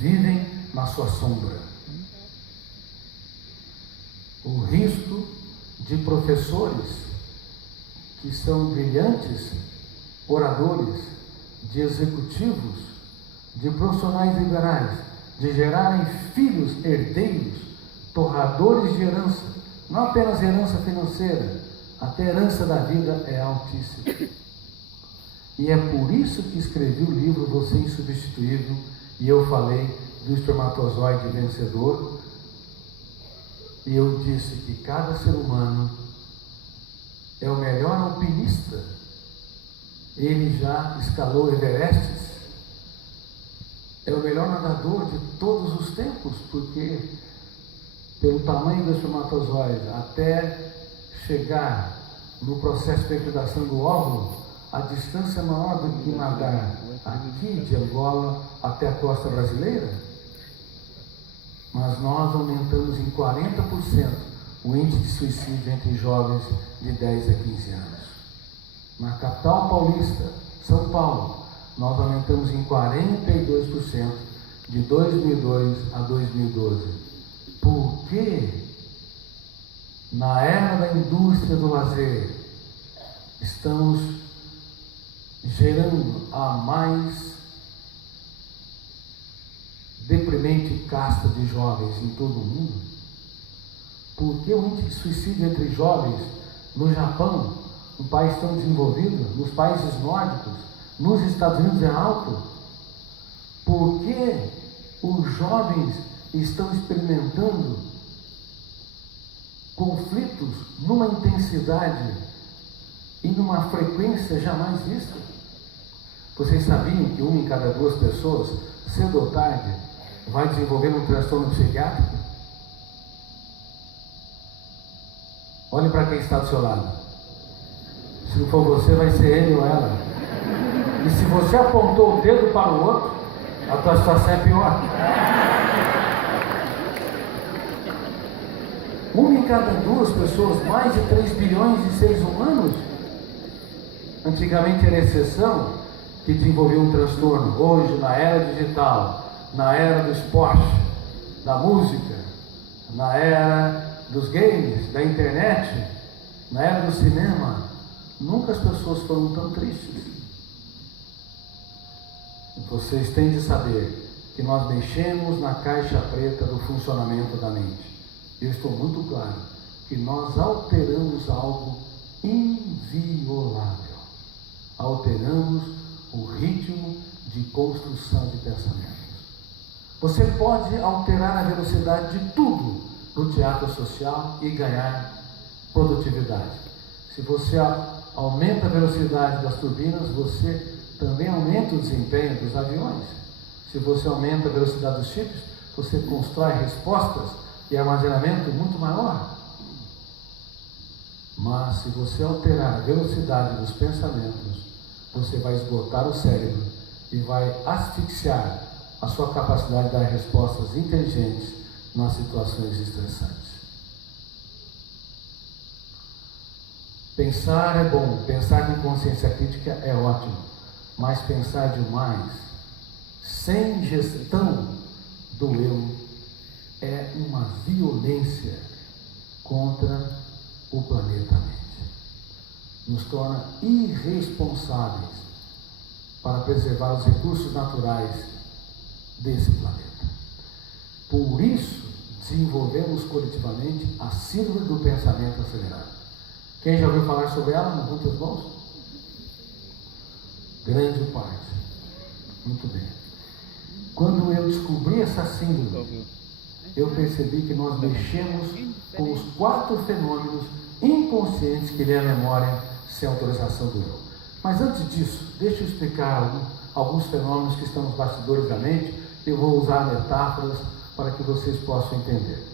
vivem na sua sombra. O risco de professores que são brilhantes oradores, de executivos, de profissionais liberais, de gerarem filhos herdeiros, torradores de herança, não apenas herança financeira, até herança da vida é altíssima. E é por isso que escrevi o livro Você Insubstituível, e eu falei do espermatozoide vencedor, e eu disse que cada ser humano é o melhor alpinista. Ele já escalou Everestes, é o melhor nadador de todos os tempos, porque pelo tamanho do espermatozoide até chegar no processo de fecundação do óvulo, a distância é maior do que nadar aqui de Angola até a costa brasileira. Mas nós aumentamos em 40% o índice de suicídio entre jovens de 10 a 15 anos. Na capital paulista, São Paulo, nós aumentamos em 42% de 2002 a 2012. Porque na era da indústria do lazer, estamos gerando a mais deprimente casta de jovens em todo o mundo. Porque o índice de suicídio entre jovens no Japão, um país tão desenvolvido, nos países nórdicos, nos Estados Unidos é alto? Porque os jovens estão experimentando conflitos numa intensidade e numa frequência jamais vista. Vocês sabiam que 1 em cada 2 pessoas, cedo ou tarde, vai desenvolver um transtorno psiquiátrico? Olhe para quem está do seu lado. Se não for você, vai ser ele ou ela. E se você apontou o dedo para o outro, a tua situação é pior. 1 em cada 2 pessoas, mais de 3 bilhões de seres humanos, antigamente era exceção, que desenvolveu um transtorno. Hoje, na era digital, na era do esporte, da música, na era dos games, da internet, na era do cinema, nunca as pessoas foram tão tristes. Vocês têm de saber que nós mexemos na caixa preta do funcionamento da mente. Eu estou muito claro que nós alteramos algo inviolável. Alteramos o ritmo de construção de pensamentos. Você pode alterar a velocidade de tudo no teatro social e ganhar produtividade. Se você aumenta a velocidade das turbinas, você também aumenta o desempenho dos aviões. Se você aumenta a velocidade dos chips, você constrói respostas e armazenamento muito maior. Mas se você alterar a velocidade dos pensamentos, você vai esgotar o cérebro e vai asfixiar a sua capacidade de dar respostas inteligentes nas situações estressantes. Pensar é bom, pensar com consciência crítica é ótimo, mas pensar demais, sem gestão do eu, é uma violência contra o planeta mente. Nos torna irresponsáveis para preservar os recursos naturais desse planeta. Por isso, desenvolvemos coletivamente a síndrome do pensamento acelerado. Quem já ouviu falar sobre ela? Levanta as mãos. Grande parte. Muito bem. Quando eu descobri essa síndrome, eu percebi que nós mexemos com os 4 fenômenos inconscientes que vêm à memória sem autorização do eu. Mas antes disso, deixa eu explicar alguns fenômenos que estão nos bastidores da mente. Eu vou usar metáforas para que vocês possam entender.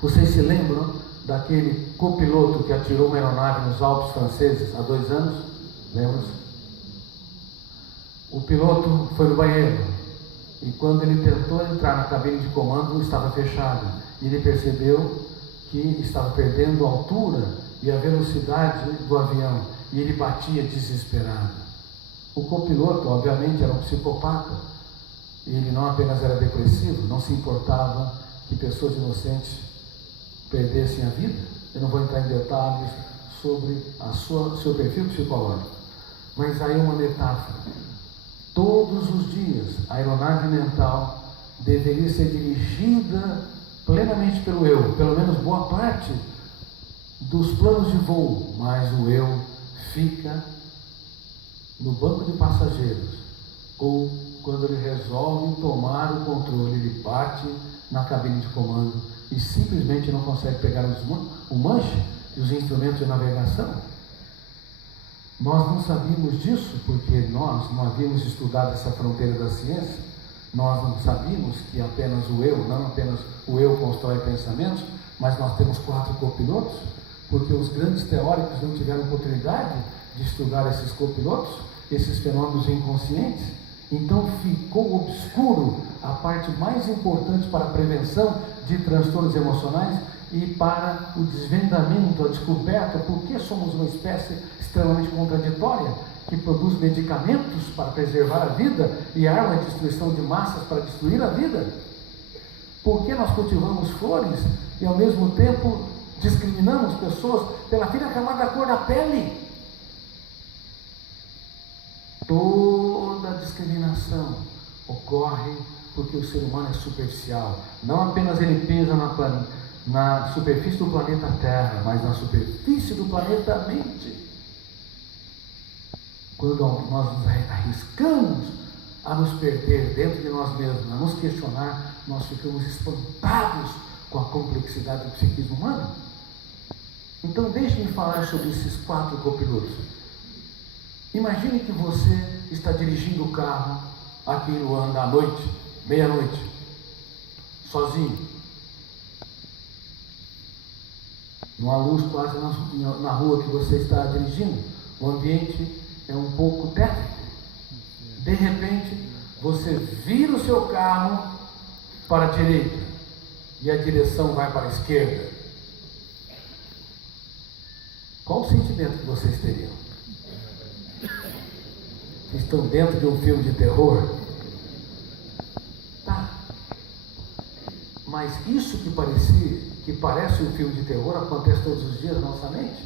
Vocês se lembram daquele copiloto que atirou uma aeronave nos Alpes franceses há 2 anos? Lembram-se? O piloto foi no banheiro e quando ele tentou entrar na cabine de comando, estava fechada. E ele percebeu que estava perdendo a altura e a velocidade do avião e ele batia desesperado. O copiloto, obviamente, era um psicopata Ele não apenas era depressivo, não se importava que pessoas inocentes perdessem a vida. Eu não vou entrar em detalhes sobre seu perfil psicológico, mas aí uma metáfora. Todos os dias a aeronave mental deveria ser dirigida plenamente pelo eu, pelo menos boa parte dos planos de voo, mas o eu fica no banco de passageiros, ou quando ele resolve tomar o controle, ele bate na cabine de comando e simplesmente não consegue pegar o manche e os instrumentos de navegação. Nós não sabíamos disso porque nós não havíamos estudado essa fronteira da ciência. Nós não sabíamos que apenas o eu, não apenas o eu constrói pensamentos, mas nós temos 4 copilotos, porque os grandes teóricos não tiveram oportunidade de estudar esses copilotos, esses fenômenos inconscientes. Então ficou obscuro a parte mais importante para a prevenção de transtornos emocionais e para o desvendamento, a descoberta, porque somos uma espécie extremamente contraditória, que produz medicamentos para preservar a vida e arma de destruição de massas para destruir a vida. Por que nós cultivamos flores e ao mesmo tempo discriminamos pessoas pela fina camada da cor da pele? Toda discriminação ocorre porque o ser humano é superficial. Não apenas ele pesa na superfície do planeta Terra, mas na superfície do planeta Mente. Quando nós nos arriscamos a nos perder dentro de nós mesmos, a nos questionar, nós ficamos espantados com a complexidade do psiquismo humano. Então deixe-me falar sobre esses 4 copilotos. Imagine que você está dirigindo o carro aqui em Luanda à noite, meia-noite, sozinho. Não há luz quase na rua que você está dirigindo. O ambiente é um pouco tétrico. De repente, você vira o seu carro para a direita e a direção vai para a esquerda. Qual o sentimento que vocês teriam? Estão dentro de um filme de terror? Tá. Mas isso que parece um filme de terror acontece todos os dias na nossa mente.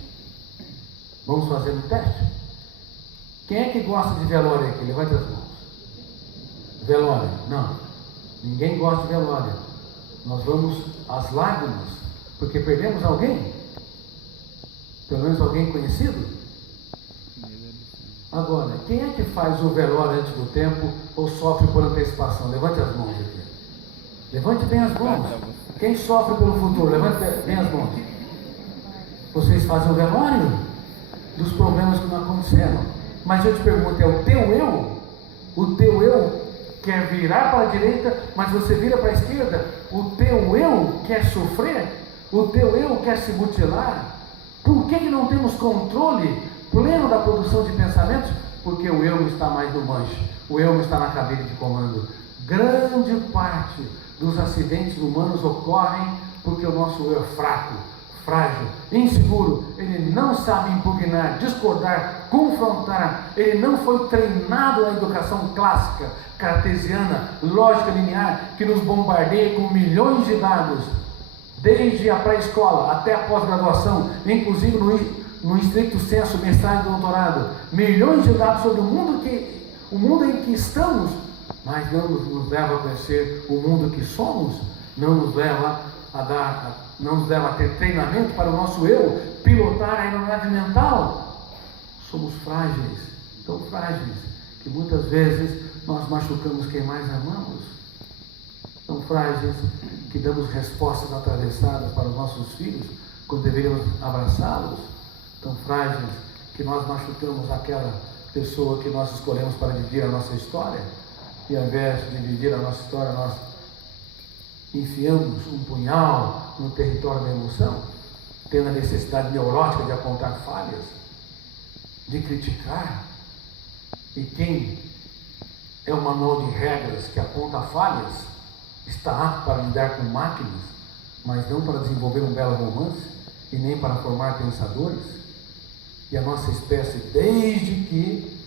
Vamos fazer um teste? Quem é que gosta de velório aqui? Levante as mãos. Velório? Não. Ninguém gosta de velório. Nós vamos às lágrimas porque perdemos alguém. Pelo menos alguém conhecido. Agora, quem é que faz o velório antes do tempo ou sofre por antecipação? Levante as mãos aqui. Levante bem as mãos. Quem sofre pelo futuro? Levante bem as mãos. Vocês fazem o velório dos problemas que não aconteceram. Mas eu te pergunto, é o teu eu? O teu eu quer virar para a direita, mas você vira para a esquerda? O teu eu quer sofrer? O teu eu quer se mutilar? Por que não temos controle pleno da produção de pensamentos? Porque o eu não está mais no manche, o eu não está na cabine de comando. Grande parte dos acidentes humanos ocorrem porque o nosso eu é fraco, frágil, inseguro. Ele não sabe impugnar, discordar, confrontar. Ele não foi treinado na educação clássica, cartesiana, lógica linear, que nos bombardeia com milhões de dados, desde a pré-escola até a pós-graduação, inclusive no estricto senso, mestrado e doutorado. Milhões de dados sobre o mundo em que estamos, mas não nos leva a conhecer o mundo que somos, não nos leva a ter treinamento para o nosso eu pilotar a aeronave mental. Somos frágeis, tão frágeis, que muitas vezes nós machucamos quem mais amamos. Tão frágeis que damos respostas atravessadas para os nossos filhos, quando deveríamos abraçá-los. Tão frágeis que nós machucamos aquela pessoa que nós escolhemos para dividir a nossa história, e ao invés de dividir a nossa história, nós enfiamos um punhal no território da emoção, tendo a necessidade neurótica de apontar falhas, de criticar. E quem é o manual de regras que aponta falhas está apto para lidar com máquinas, mas não para desenvolver um belo romance e nem para formar pensadores. E a nossa espécie, desde que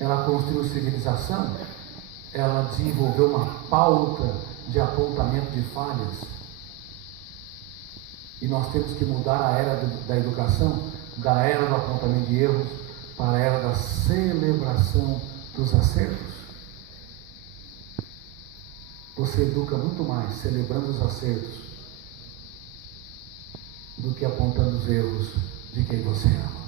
ela construiu civilização, ela desenvolveu uma pauta de apontamento de falhas. E nós temos que mudar a era da educação, da era do apontamento de erros, para a era da celebração dos acertos. Você educa muito mais celebrando os acertos do que apontando os erros de quem você ama.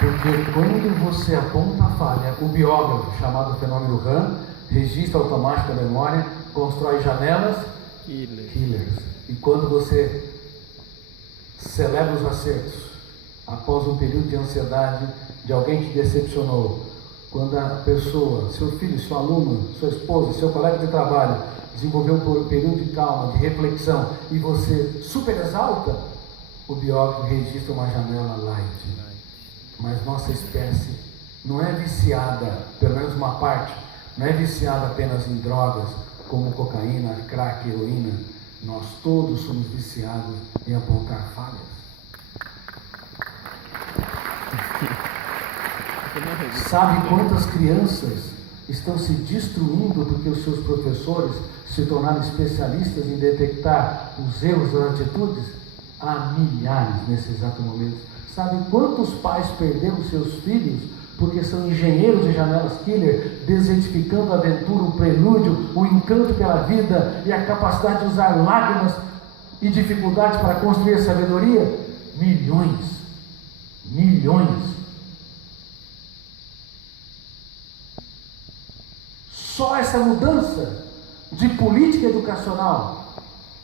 Porque quando você aponta a falha, o biógrafo, chamado fenômeno RAM, registro automático da memória, constrói janelas killers. E quando você celebra os acertos, após um período de ansiedade de alguém que te decepcionou, quando a pessoa, seu filho, seu aluno, sua esposa, seu colega de trabalho, desenvolveu um período de calma, de reflexão, e você super exalta, o biógrafo registra uma janela light. Mas nossa espécie não é viciada, pelo menos uma parte, não é viciada apenas em drogas, como cocaína, crack, heroína. Nós todos somos viciados em apontar falhas. Sabe quantas crianças estão se destruindo porque os seus professores se tornaram especialistas em detectar os erros das atitudes? Há milhares nesse exato momento. Sabe quantos pais perderam seus filhos porque são engenheiros de janelas killer, desedificando a aventura, o prelúdio, o encanto pela vida e a capacidade de usar lágrimas e dificuldades para construir a sabedoria? Milhões. Só essa mudança de política educacional,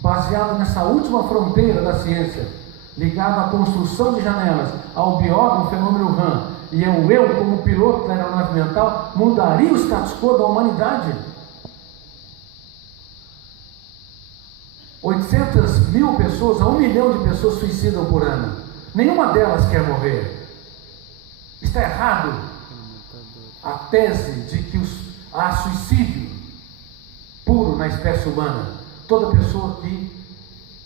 baseada nessa última fronteira da ciência, ligada à construção de janelas, ao biógrafo, fenômeno RAM, e ao eu como piloto da aeronave mental, mudaria o status quo da humanidade. 800.000 pessoas a 1 milhão de pessoas suicidam por ano. Nenhuma delas quer morrer. Está errado a tese de que há suicídio puro na espécie humana. Toda pessoa que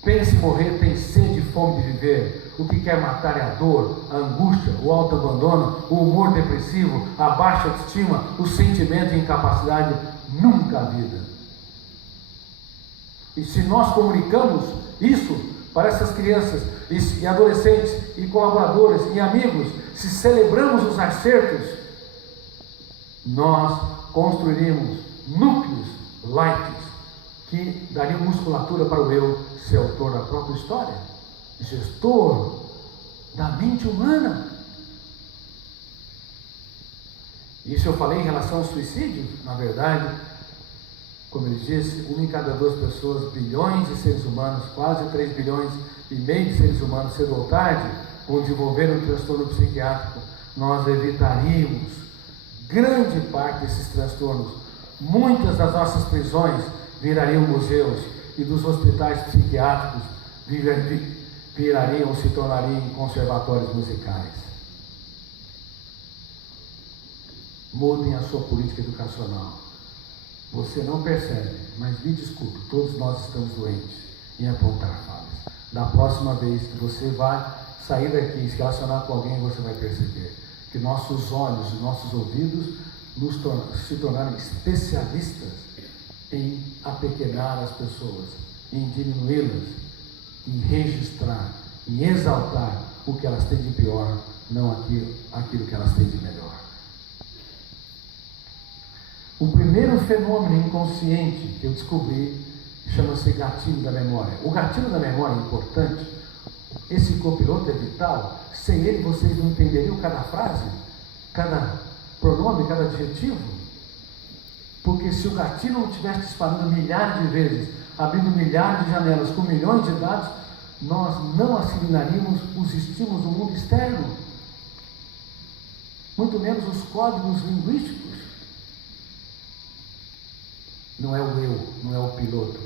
pensa em morrer tem sede e fome de viver. O que quer matar é a dor, a angústia, o autoabandono, o humor depressivo, a baixa autoestima, o sentimento de incapacidade, nunca a vida. E se nós comunicamos isso para essas crianças e adolescentes e colaboradores e amigos, se celebramos os acertos, nós construiríamos núcleos light que dariam musculatura para o eu ser autor da própria história, gestor da mente humana. Isso eu falei em relação ao suicídio. Na verdade, como ele disse, 1 em cada 2 pessoas, bilhões de seres humanos, quase 3 bilhões e meio de seres humanos, cedo ou tarde, vão desenvolver um transtorno psiquiátrico. Nós evitaríamos grande parte desses transtornos. Muitas das nossas prisões virariam museus e dos hospitais psiquiátricos virariam, se tornariam conservatórios musicais. Mudem a sua política educacional. Você não percebe, mas me desculpe, todos nós estamos doentes em apontar falhas. Da próxima vez que você vai sair daqui e se relacionar com alguém, você vai perceber que nossos olhos e nossos ouvidos se tornaram especialistas em apequenar as pessoas, em diminuí-las, em registrar, em exaltar o que elas têm de pior, não aquilo que elas têm de melhor. O primeiro fenômeno inconsciente que eu descobri chama-se gatilho da memória. O gatilho da memória é importante. Esse copiloto é vital. Sem ele vocês não entenderiam cada frase, cada pronome, cada adjetivo. Porque se o gatilho não estivesse disparando milhares de vezes, abrindo milhares de janelas com milhões de dados, nós não assimilaríamos os estímulos do mundo externo, muito menos os códigos linguísticos. Não é o eu, não é o piloto,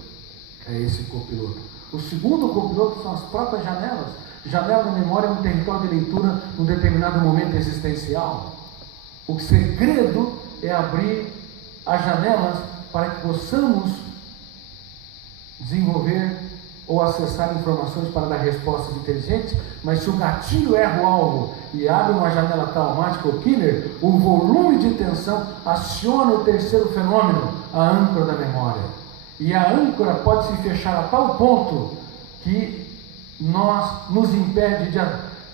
é esse copiloto. O segundo copiloto são as próprias janelas. Janela da memória é um território de leitura num determinado momento existencial. O segredo é abrir as janelas para que possamos desenvolver ou acessar informações para dar respostas inteligentes, mas se o gatilho erra o alvo e abre uma janela traumática ou killer, o volume de tensão aciona o terceiro fenômeno, a âncora da memória. E a âncora pode se fechar a tal ponto que nos impede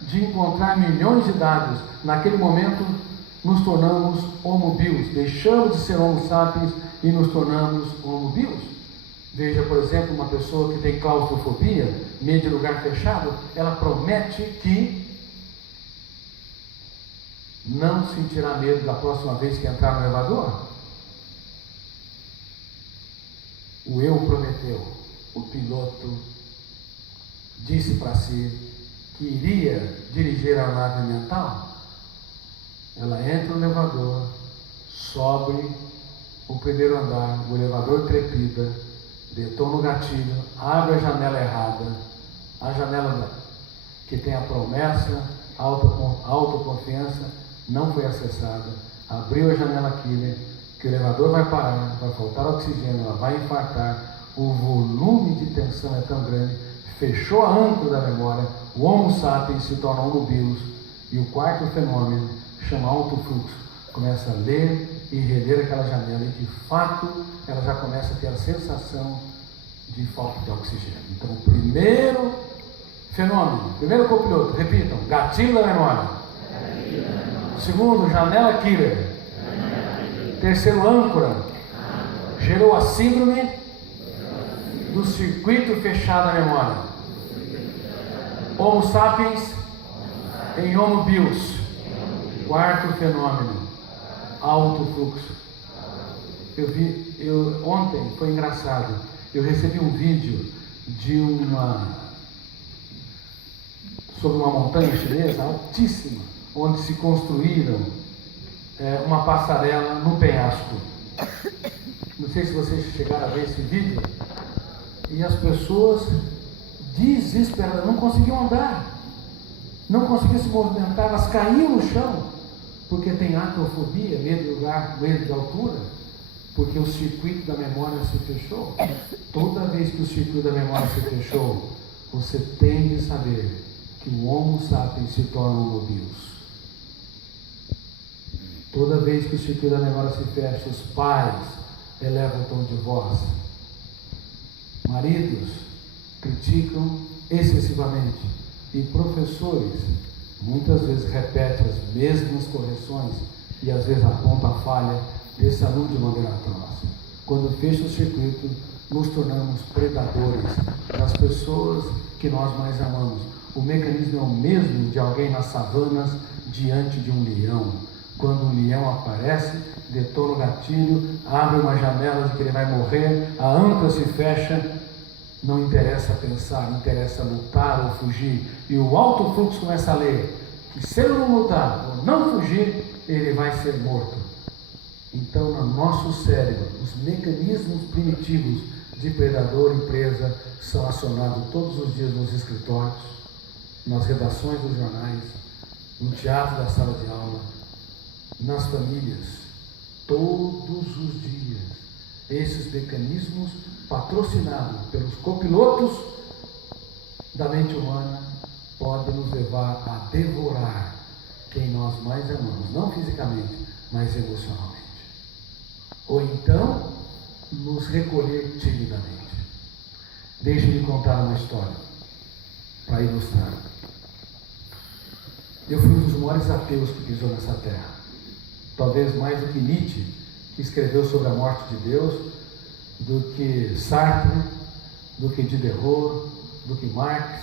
de encontrar milhões de dados. Naquele momento, nos tornamos homo bios, deixamos de ser homo sapiens e nos tornamos homo bios. Veja, por exemplo, uma pessoa que tem claustrofobia, medo de lugar fechado, ela promete que não sentirá medo da próxima vez que entrar no elevador. O eu prometeu, o piloto disse para si que iria dirigir a nave mental. Ela entra no elevador, sobe o primeiro andar, o elevador trepida, detona o gatilho, abre a janela errada, a janela que tem a promessa, autoconfiança, não foi acessada, abriu a janela killer, que o elevador vai parar, vai faltar oxigênio, ela vai infartar, o volume de tensão é tão grande, fechou a âncora da memória, o Homo sapiens se torna Homo bios, e o quarto fenômeno chama autofluxo, começa a ler e reler aquela janela, e de fato ela já começa a ter a sensação de falta de oxigênio. Então, o primeiro fenômeno, primeiro copiloto, repitam, gatilho da memória. Segundo, janela killer. Terceiro, âncora. Gerou a síndrome do circuito fechado da memória. Homo sapiens em Homo bios. Quarto fenômeno, autofluxo. Ontem foi engraçado, eu recebi um vídeo sobre uma montanha chinesa altíssima, onde se construíram uma passarela no penhasco. Não sei se vocês chegaram a ver esse vídeo. E as pessoas desesperadas não conseguiam andar, não conseguiam se movimentar, elas caíam no chão, porque tem acrofobia, medo de lugar, medo de altura, porque o circuito da memória se fechou. Toda vez que o circuito da memória se fechou, você tem de saber que o Homo sapiens se torna Homo bios. Toda vez que o circuito da memória se fecha, os pais elevam o tom de voz. Maridos criticam excessivamente. E professores muitas vezes repetem as mesmas correções e às vezes apontam a falha desse aluno de maneira atroz. Quando fecha o circuito, nos tornamos predadores das pessoas que nós mais amamos. O mecanismo é o mesmo de alguém nas savanas diante de um leão. Quando um leão aparece, detona o gatilho, abre uma janela de que ele vai morrer, a âncora se fecha, não interessa pensar, interessa lutar ou fugir. E o autofluxo começa a ler que se ele não lutar ou não fugir, ele vai ser morto. Então, no nosso cérebro, os mecanismos primitivos de predador e presa são acionados todos os dias nos escritórios, nas redações dos jornais, no teatro da sala de aula, nas famílias, todos os dias. Esses mecanismos, patrocinados pelos copilotos da mente humana, podem nos levar a devorar quem nós mais amamos, não fisicamente, mas emocionalmente. Ou então, nos recolher timidamente. Deixe-me contar uma história para ilustrar. Eu fui um dos maiores ateus que pisou nessa terra. Talvez mais do que Nietzsche, que escreveu sobre a morte de Deus, do que Sartre, do que Diderot, do que Marx,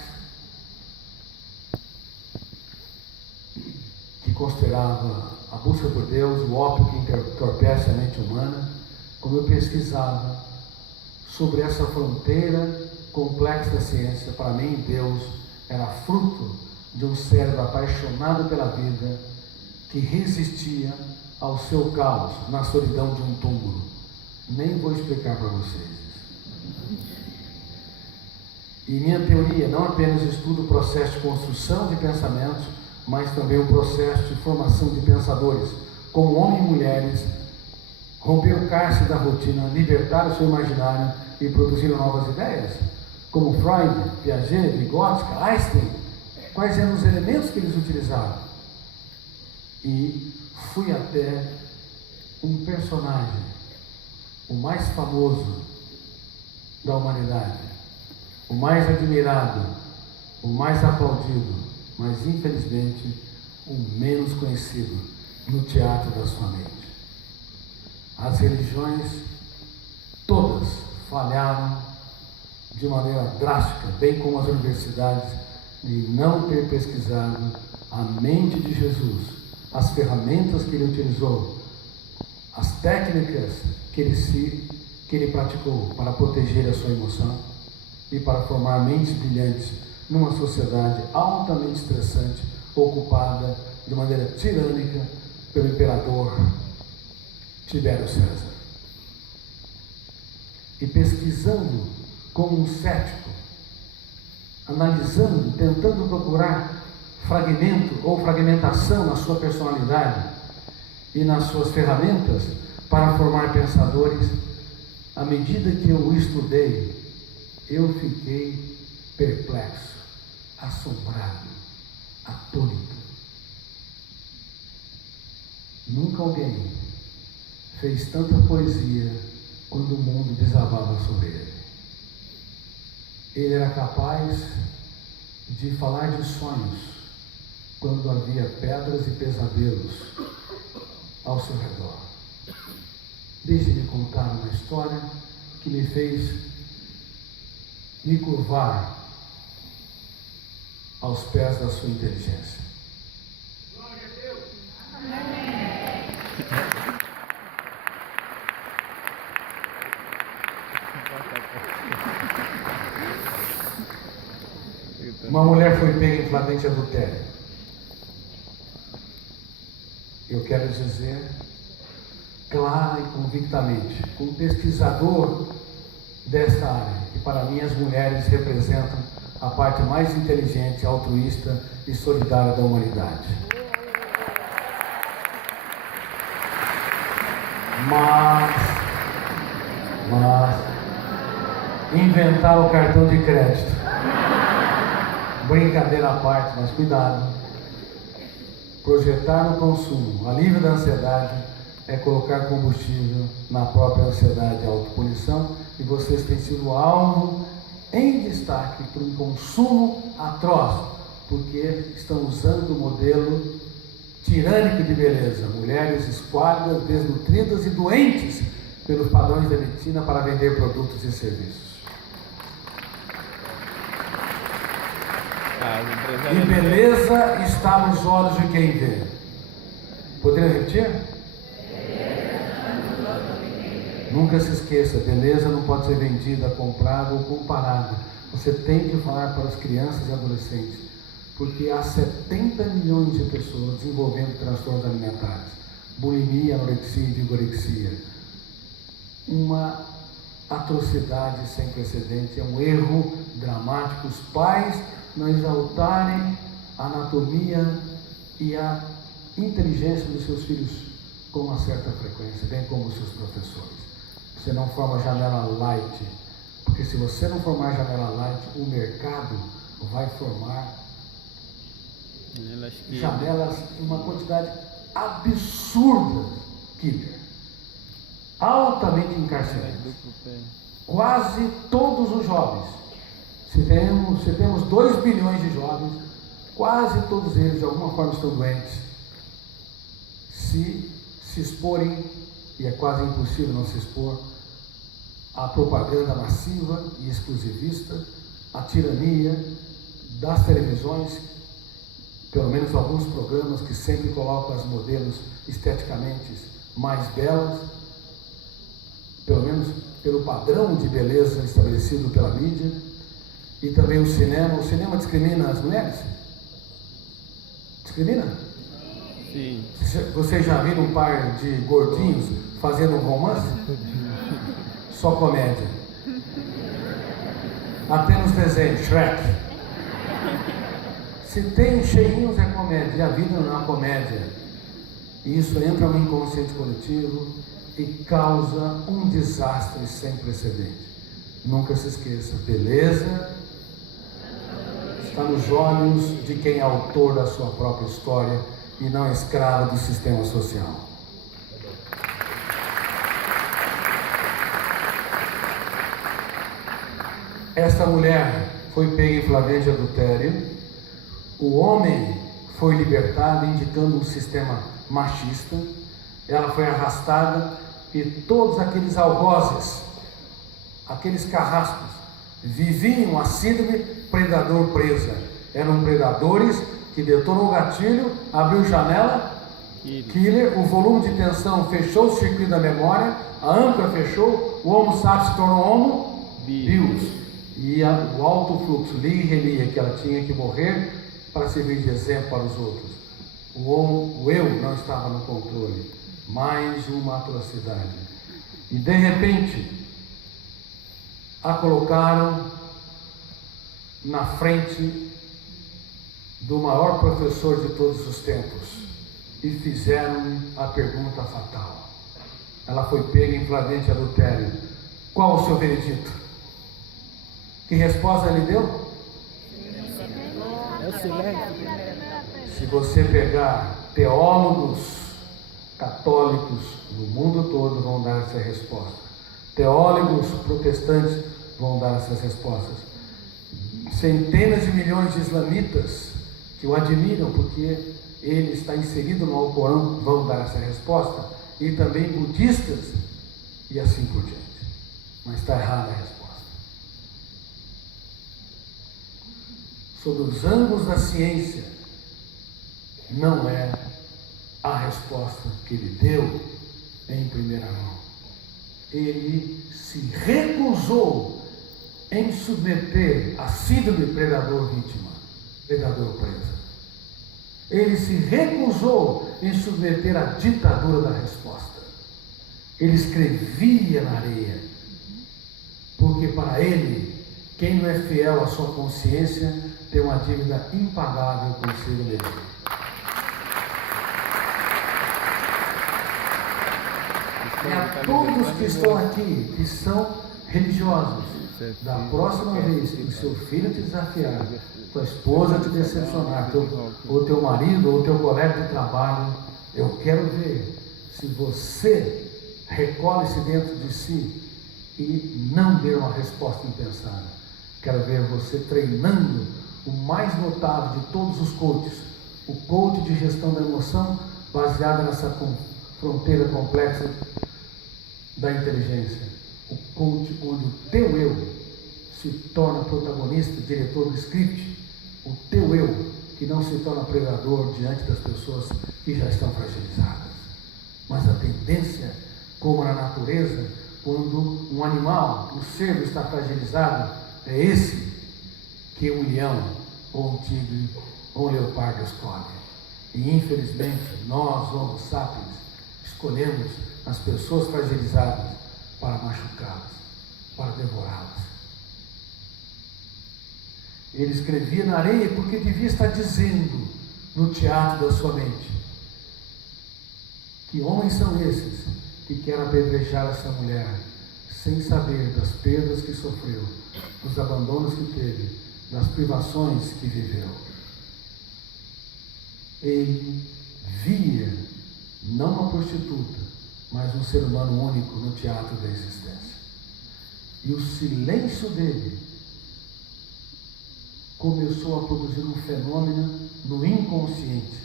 que considerava a busca por Deus o ópio que entorpece a mente humana. Como eu pesquisava sobre essa fronteira complexa da ciência, para mim Deus era fruto de um cérebro apaixonado pela vida, que resistia ao seu caos na solidão de um túmulo. Nem vou explicar para vocês. E minha teoria não apenas estuda o processo de construção de pensamentos, mas também o processo de formação de pensadores, como homens e mulheres, romper o cárcere da rotina, libertar o seu imaginário e produzir novas ideias. como Freud, Piaget, Vygotsky, Einstein, quais eram os elementos que eles utilizavam. E fui até um personagem, o mais famoso da humanidade, o mais admirado, o mais aplaudido, mas infelizmente o menos conhecido no teatro da sua mente. As religiões todas falharam de maneira drástica, bem como as universidades, de não ter pesquisado a mente de Jesus, as ferramentas que ele utilizou, as técnicas que ele praticou para proteger a sua emoção e para formar mentes brilhantes numa sociedade altamente estressante, ocupada de maneira tirânica pelo imperador Tibério César. E pesquisando como um cético, analisando, tentando procurar fragmento ou fragmentação na sua personalidade e nas suas ferramentas para formar pensadores, à medida que eu o estudei, eu fiquei perplexo, assombrado, atônito. Nunca alguém fez tanta poesia quando o mundo desabava sobre ele. Ele era capaz de falar de sonhos quando havia pedras e pesadelos ao seu redor. Deixe-me contar uma história que me fez me curvar aos pés da sua inteligência. Glória a Deus! Amém! Uma mulher foi pega em flagrante adultério. Eu quero dizer, clara e convictamente, como pesquisador desta área, que para mim as mulheres representam a parte mais inteligente, altruísta e solidária da humanidade. Mas inventar o cartão de crédito, brincadeira à parte, mas cuidado. Projetar no consumo, alívio da ansiedade, é colocar combustível na própria ansiedade e autopunição, e vocês têm sido alvo em destaque por um consumo atroz, porque estão usando o modelo tirânico de beleza, mulheres esquálidas, desnutridas e doentes pelos padrões da medicina para vender produtos e serviços. E beleza está nos olhos de quem vê. Poderia repetir? Nunca se esqueça, beleza não pode ser vendida, comprada ou comparada. Você tem que falar para as crianças e adolescentes, porque há 70 milhões de pessoas desenvolvendo transtornos alimentares, bulimia, anorexia e vigorexia. Uma atrocidade sem precedente, é um erro dramático. Os pais não exaltarem a anatomia e a inteligência dos seus filhos com uma certa frequência, bem como os seus professores. Você não forma janela light, porque se você não formar janela light, o mercado vai formar janelas em uma quantidade absurda, killer, altamente encarcerados. Quase todos os jovens, se temos 2 bilhões de jovens, quase todos eles de alguma forma estão doentes. Se exporem, e é quase impossível não se expor, à propaganda massiva e exclusivista, à tirania das televisões, pelo menos alguns programas que sempre colocam as modelos esteticamente mais belas, pelo menos pelo padrão de beleza estabelecido pela mídia, e também o cinema. O cinema discrimina as mulheres? Discrimina? Sim. Vocês já viram um par de gordinhos fazendo um romance? Só comédia. Até nos desenhos, Shrek. Se tem cheinhos é comédia, e a vida não é uma comédia. E isso entra no inconsciente coletivo e causa um desastre sem precedente. Nunca se esqueça, beleza está nos olhos de quem é autor da sua própria história e não escravo do sistema social. Esta mulher foi pega em flagrante adultério, o homem foi libertado, indicando um sistema machista, ela foi arrastada e todos aqueles algozes, aqueles carrascos, viviam a síndrome predador presa. Eram predadores que detonam o gatilho, abriu janela, killer, o volume de tensão fechou o circuito da memória, a âncora fechou, o homo sapiens se tornou homo bios. E o alto fluxo, li e relia, que ela tinha que morrer para servir de exemplo para os outros. O eu não estava no controle. Mais uma atrocidade. E de repente, a colocaram na frente do maior professor de todos os tempos e fizeram-lhe a pergunta fatal. Ela foi pega em flagrante adultério. Qual o seu veredito? Que resposta ele deu? Se você pegar teólogos católicos no mundo todo vão dar essa resposta. Teólogos protestantes vão dar essas respostas. Centenas de milhões de islamitas que o admiram porque ele está inserido no Alcorão vão dar essa resposta. E também budistas e assim por diante. Mas está errada a resposta. Sob os ângulos da ciência, não é a resposta que ele deu em primeira mão. Ele se recusou em submeter a síndrome predador-vítima, predador-presa. Ele se recusou em submeter a ditadura da resposta. Ele escrevia na areia, porque para ele, quem não é fiel à sua consciência, tem uma dívida impagável consigo mesmo. E a todos que estão aqui, que são religiosos, da próxima vez que o seu filho te desafiar, tua esposa te decepcionar, ou teu marido, ou teu colega de trabalho, eu quero ver se você recolhe-se dentro de si e não dê uma resposta impensada. Quero ver você treinando o mais notável de todos os coaches, o coach de gestão da emoção, baseado nessa fronteira complexa da inteligência. O coach onde o teu eu se torna protagonista, diretor do script. O teu eu que não se torna predador diante das pessoas que já estão fragilizadas. Mas a tendência, como na natureza, quando um animal, um ser está fragilizado, é esse que um leão, ou um tigre, ou um leopardo escolhe. E infelizmente, nós, homo sapiens, escolhemos as pessoas fragilizadas para machucá-las, para devorá-las. Ele escrevia na areia porque devia estar dizendo no teatro da sua mente: que homens são esses que querem apedrejar essa mulher sem saber das perdas que sofreu, dos abandonos que teve, das privações que viveu. Ele via não uma prostituta, mas um ser humano único no teatro da existência. E o silêncio dele começou a produzir um fenômeno no inconsciente.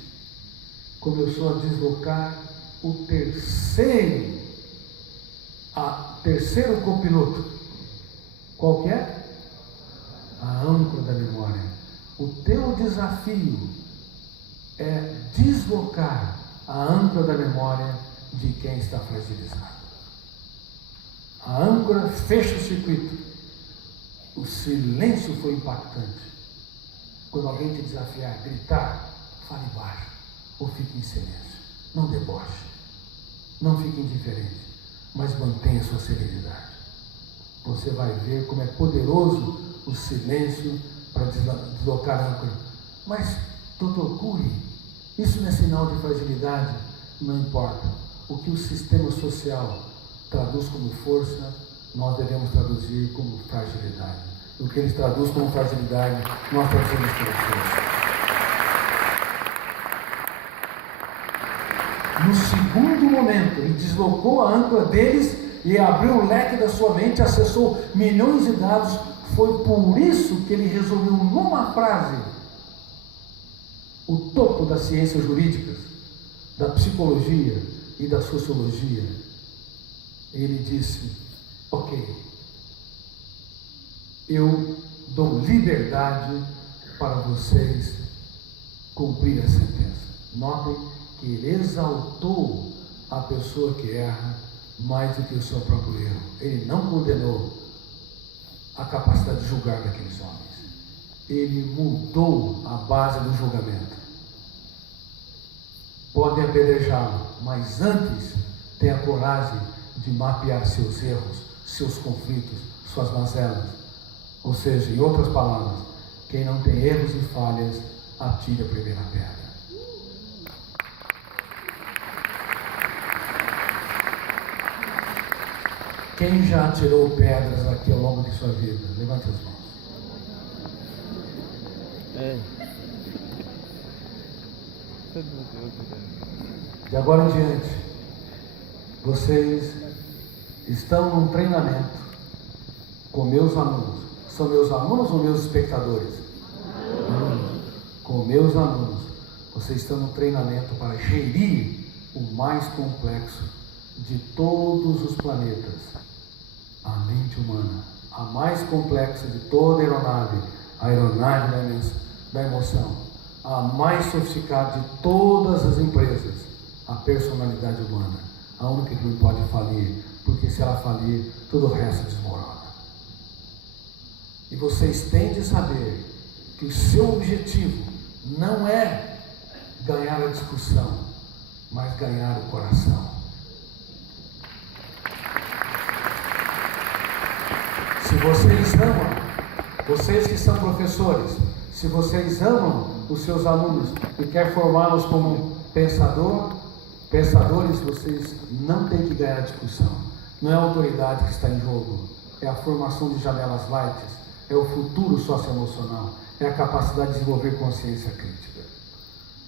Começou a deslocar o terceiro copiloto. Qual que é? A âncora da memória. O teu desafio é deslocar a âncora da memória de quem está fragilizado. A âncora fecha o circuito. O silêncio foi impactante. Quando alguém te desafiar, gritar, fale baixo ou fique em silêncio. Não deboche, não fique indiferente, mas mantenha sua serenidade. Você vai ver como é poderoso o silêncio para deslocar a âncora. Mas, doutor Cury, isso não é sinal de fragilidade? Não importa. O que o sistema social traduz como força, nós devemos traduzir como fragilidade. O que eles traduzem como fragilidade, nós traduzimos como força. No segundo momento, ele deslocou a âncora deles e abriu o leque da sua mente, acessou milhões de dados. Foi por isso que ele resolveu numa frase o topo das ciências jurídicas, da psicologia e da sociologia. Ele disse: ok, eu dou liberdade para vocês cumprir a sentença. Notem que ele exaltou a pessoa que erra mais do que o seu próprio erro. Ele não condenou a capacidade de julgar daqueles homens. Ele mudou a base do julgamento. Podem apedrejá-lo, mas antes tenha coragem de mapear seus erros, seus conflitos, suas mazelas. Ou seja, em outras palavras, quem não tem erros e falhas, atire a primeira pedra. Quem já atirou pedras aqui ao longo de sua vida? Levante as mãos. De agora em diante, vocês estão num treinamento com meus alunos. São meus alunos ou meus espectadores? Alunos. Com meus alunos. Vocês estão num treinamento para gerir o mais complexo de todos os planetas. A mente humana, a mais complexa de toda a aeronave da emoção, a mais sofisticada de todas as empresas, a personalidade humana, a única que não pode falir, porque se ela falir, tudo o resto desmorona. E vocês têm de saber que o seu objetivo não é ganhar a discussão, mas ganhar o coração. Se vocês amam, vocês que são professores, se vocês amam os seus alunos e querem formá-los como pensadores, vocês não têm que ganhar a discussão. Não é a autoridade que está em jogo, é a formação de janelas light, é o futuro socioemocional, é a capacidade de desenvolver consciência crítica.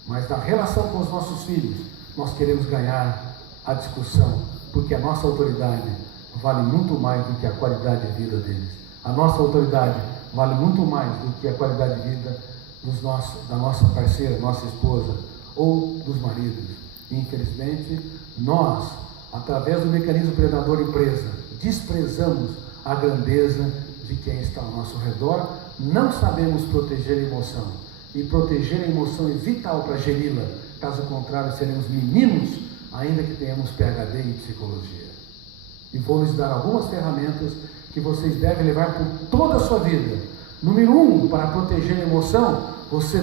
Mas na relação com os nossos filhos, nós queremos ganhar a discussão, porque a nossa autoridade vale muito mais do que a qualidade de vida deles. A nossa autoridade vale muito mais do que a qualidade de vida da nossa parceira, nossa esposa ou dos maridos. Infelizmente, nós, através do mecanismo predador e presa, desprezamos a grandeza de quem está ao nosso redor, não sabemos proteger a emoção. E proteger a emoção é vital para geri-la, caso contrário seremos meninos, ainda que tenhamos PhD em psicologia. E vou lhes dar algumas ferramentas que vocês devem levar por toda a sua vida. Número 1, para proteger a emoção, você